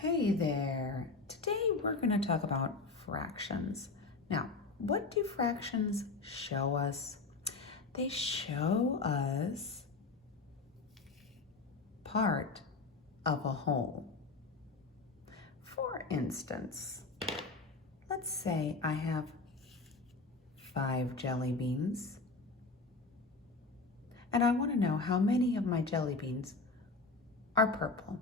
Hey there! Today we're going to talk about fractions. Now, what do fractions show us? They show us part of a whole. For instance, let's say I have 5 jelly beans, and I want to know how many of my jelly beans are purple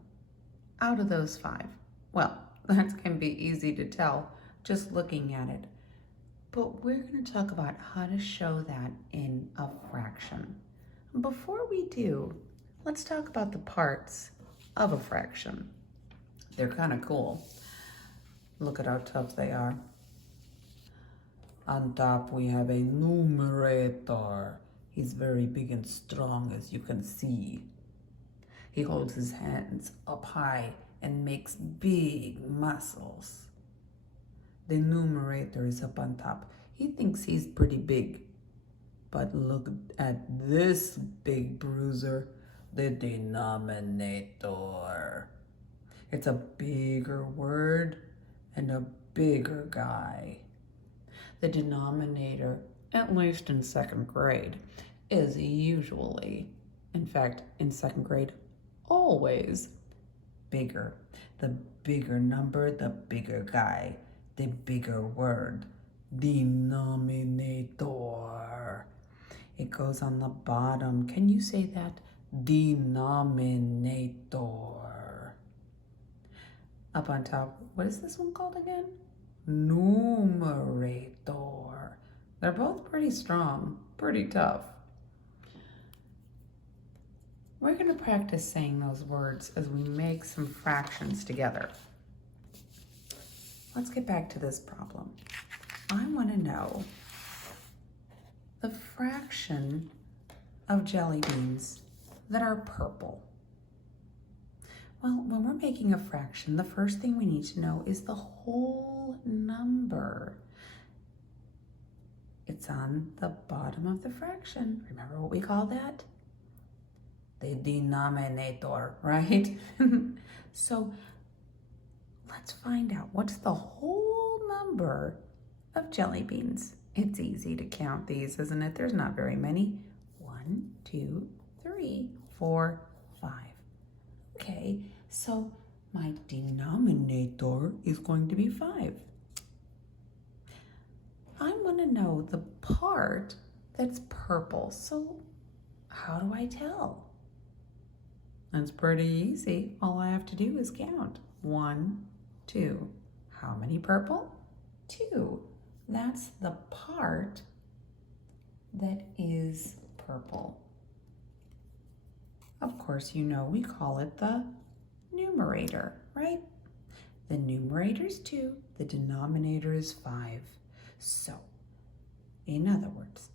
out of those 5. Well, that can be easy to tell just looking at it. But we're going to talk about how to show that in a fraction. Before we do, let's talk about the parts of a fraction. They're kind of cool. Look at how tough they are. On top we have a numerator. He's very big and strong, as you can see. He holds his hands up high and makes big muscles. The numerator is up on top. He thinks he's pretty big. But look at this big bruiser, the denominator. It's a bigger word and a bigger guy. The denominator, at least in 2nd grade, is usually, in fact, in 2nd grade, always bigger. The bigger number, the bigger guy, the bigger word, denominator. It goes on the bottom. Can you say that? Denominator. Up on top, what is this one called again? Numerator. They're both pretty strong, pretty tough. We're going to practice saying those words as we make some fractions together. Let's get back to this problem. I want to know the fraction of jelly beans that are purple. Well, when we're making a fraction, the first thing we need to know is the whole number. It's on the bottom of the fraction. Remember what we call that? The denominator, right? So let's find out what's the whole number of jelly beans. It's easy to count these, isn't it? There's not very many. 1, 2, 3, 4, 5. Okay, so my denominator is going to be 5. I want to know the part that's purple. So how do I tell? That's pretty easy. All I have to do is count. 1, 2. How many purple? 2. That's the part that is purple. Of course, you know we call it the numerator, right? The numerator is 2, the denominator is 5. So, in other words,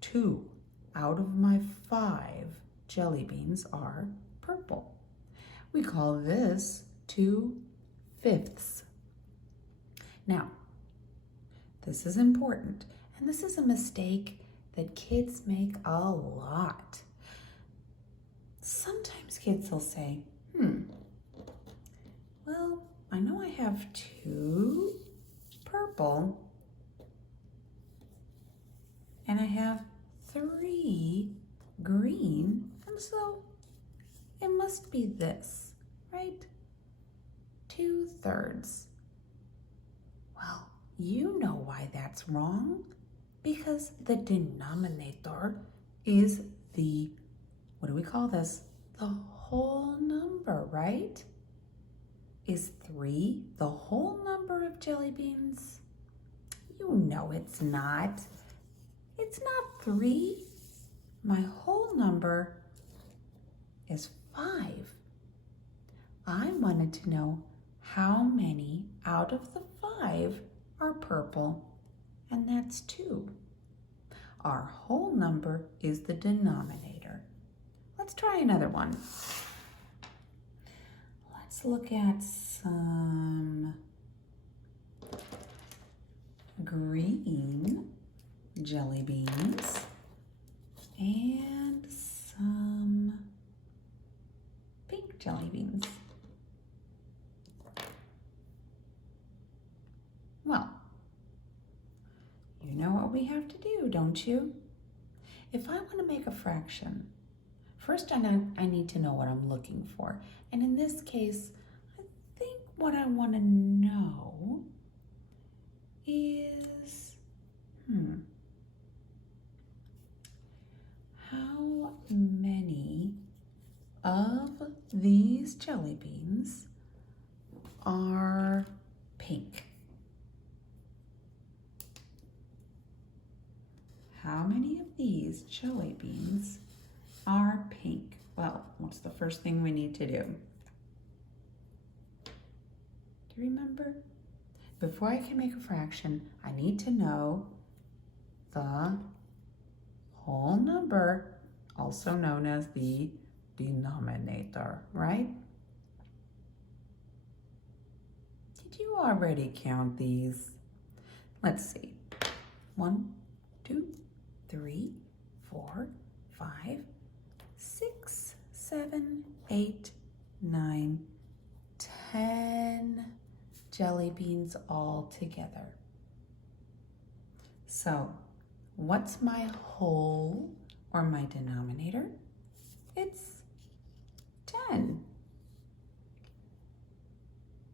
2 out of my 5 jelly beans are purple. We call this 2/5. Now, this is important, and this is a mistake that kids make a lot. Sometimes kids will say, well, I know I have 2 purple, and I have 3 green, and so it must be this, right? 2/3. Well, you know why that's wrong, because the denominator is the, what do we call this? The whole number, right? Is 3 the whole number of jelly beans? You know it's not. It's not 3. My whole number is 5. I wanted to know how many out of the 5 are purple, and that's 2. Our whole number is the denominator. Let's try another one. Let's look at some green jelly beans and some pink jelly beans. we have to do, don't you? If I want to make a fraction, first I need to know what I'm looking for. And in this case, I think what I want to know is, how many of these jelly beans are pink? How many of these jelly beans are pink? Well, what's the first thing we need to do? Do you remember? Before I can make a fraction, I need to know the whole number, also known as the denominator, right? Did you already count these? Let's see. 1, 2, 3, 4, 5, 6, 7, 8, 9, 10 jelly beans all together. So, what's my whole or my denominator? It's 10.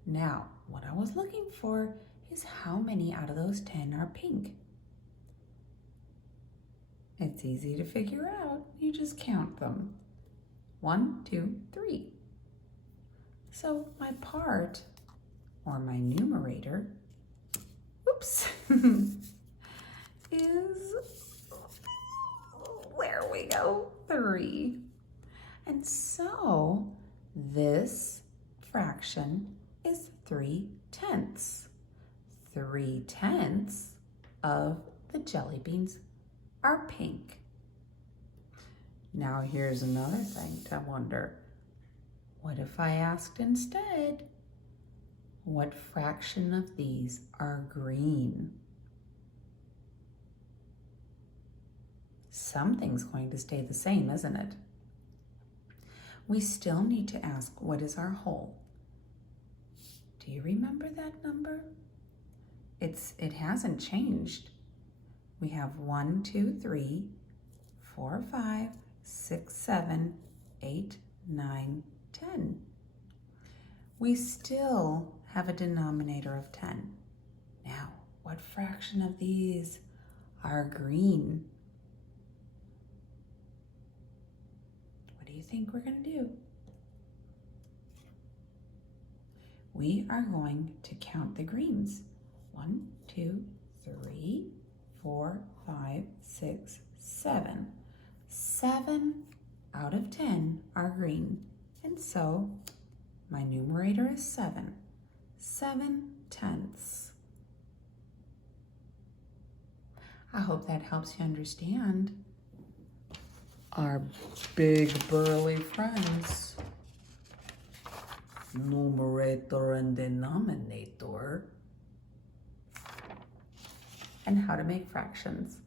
Now, what I was looking for is how many out of those 10 are pink. It's easy to figure out. You just count them. 1, 2, 3. So my part, or my numerator, oops, is, there we go, 3. And so this fraction is 3/10. 3/10 of the jelly beans are pink. Now here's another thing to wonder. What if I asked instead, what fraction of these are green? Something's going to stay the same, isn't it? We still need to ask, what is our whole? Do you remember that number? It hasn't changed. We have 1, 2, 3, 4, 5, 6, 7, 8, 9, 10. We still have a denominator of 10. Now, what fraction of these are green? What do you think we're going to do? We are going to count the greens. 1, 2, 3, 4, 5, 6, 7. 7 out of 10 are green. And so my numerator is 7. 7/10. I hope that helps you understand our big burly friends, numerator and denominator, and how to make fractions.